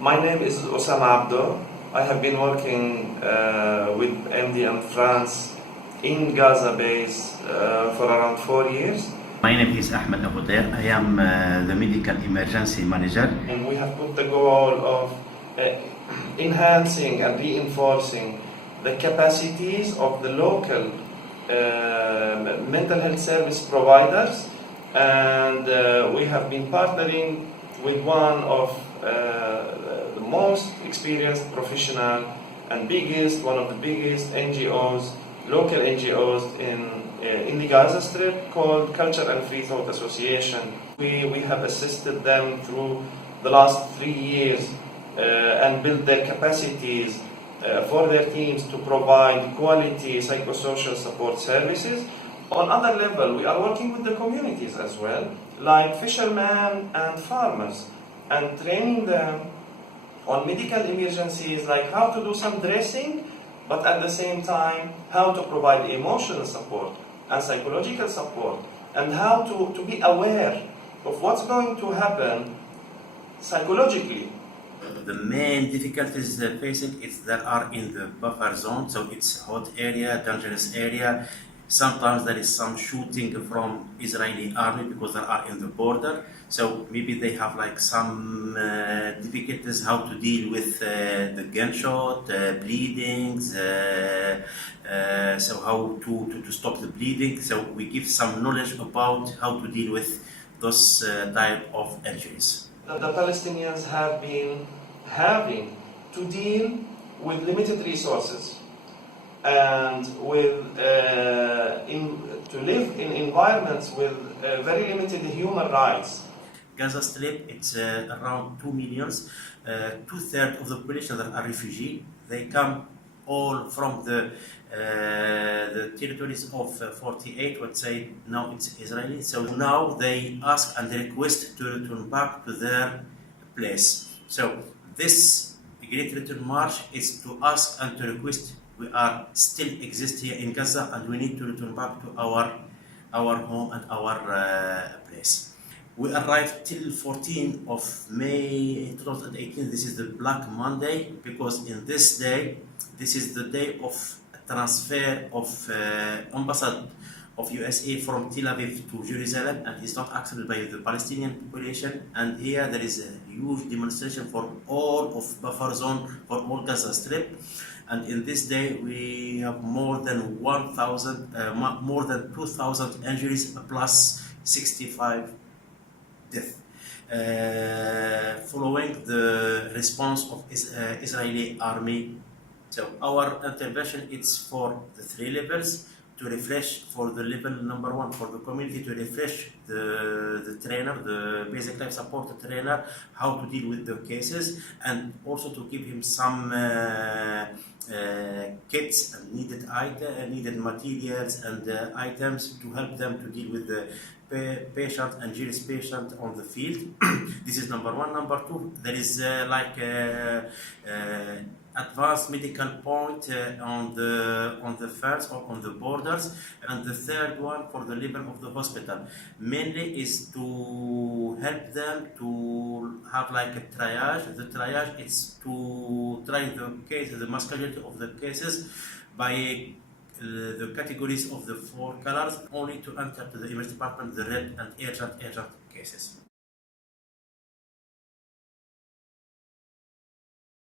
My name is Osama Abdo. I have been working with MD in France in Gaza base for around 4 years. My name is Ahmed Abu Dair. I am the medical emergency manager. And we have put the goal of enhancing and reinforcing the capacities of the local mental health service providers, and we have been partnering with one of the most experienced professional and one of the biggest NGOs, local NGOs in the Gaza Strip, called Culture and Free Thought Association. We have assisted them through the last 3 years and built their capacities for their teams to provide quality psychosocial support services. On other level, we are working with the communities as well, like fishermen and farmers, and training them on medical emergencies, like how to do some dressing, but at the same time, how to provide emotional support and psychological support, and how to be aware of what's going to happen psychologically. The main difficulties they're facing is that are in the buffer zone, so it's hot area, dangerous area. Sometimes there is some shooting from Israeli army because they are in the border. So maybe they have like some difficulties how to deal with the gunshot, bleedings, so how to stop the bleeding. So we give some knowledge about how to deal with those type of injuries. The Palestinians have been having to deal with limited resources and with to live in environments with very limited human rights. Gaza Strip, it's around 2 million. 2/3 of the population that are refugee. They come all from the territories of 48, let's say now it's Israeli. So now they ask and request to return back to their place. So this Great Return March is to ask and to request. We are still exist here in Gaza and we need to return back to our home and our place. We arrived till 14th of May 2018. This is the Black Monday because in this day, this is the day of transfer of embassy of USA from Tel Aviv to Jerusalem, and it's not accepted by the Palestinian population. And here there is a huge demonstration for all of buffer zone for all Gaza Strip. And in this day we have more than 2,000 injuries plus 65 deaths. Following the response of Israeli army. So our intervention is for the 3 levels, to refresh for the level number 1 for the community, to refresh the trainer, the basic life support trainer, how to deal with the cases, and also to give him some kits and needed materials and items to help them to deal with the patient and injured patient on the field. This is number 1. Number 2, there is advanced medical point on the fence or on the borders, and the third one for the level of the hospital mainly is to help them to have like a triage. The triage is to try the case, the majority of the cases by the categories of the 4 colors, only to enter to the emergency department the red and urgent cases.